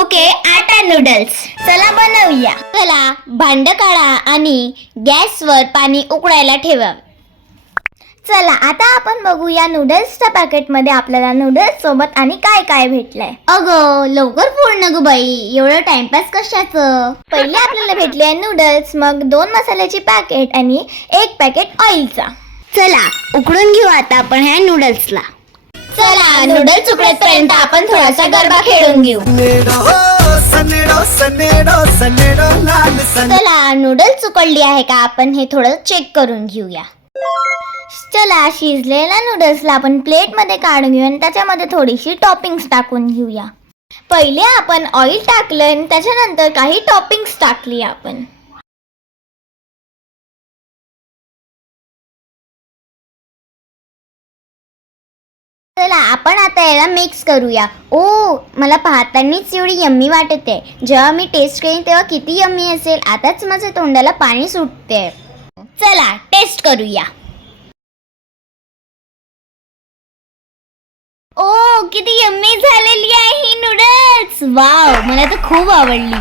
Okay आटा noodles चला बनवूया। चला भांड काढा आणि गॅसवर पाणी उकळायला ठेवा। चला आता आपण बघूया नूडल्सच्या पॅकेटमध्ये आपल्याला नूडल्स सोबत आणि काय काय भेटलंय। अगं लवकर फोड ना ग बाई, एवढं टाइमपास कशाचं। पहिले आपल्याला भेटले नूडल्स, मग 2 मसाल्याची पॅकेट आणि 1 पॅकेट ऑइलचा। चला उकडून घेऊ आता आपण ह्या नूडल्सला। चला नूडल्स उकळेपर्यंत आपण थोडासा गरबा खेळून घेऊ। चला नूडल्स उकळली आहे का आपण हे थोडं चेक करून घेऊया। चला शिजलेल्या नूडल्सला आपण प्लेटमध्ये काढून घेऊ आणि त्याच्यामध्ये थोडीशी टॉपिंग्स टाकून घेऊया। पहिले आपण ऑइल टाकलं आणि त्याच्यानंतर काही टॉपिंग्स टाकली आपण। चला आपण आता याला मिक्स करूया। ओ मला पाहतानीच एवढी यम्मी वाटते, जेव्हा मी टेस्ट करेन तेव्हा किती यम्मी असेल। आताच माझ्या तोंडाला पाणी सुटते। चला टेस्ट करूया। ओ किती यम्मी झालेली आहे ही नूडल्स। वाव मला तर खूप आवडली।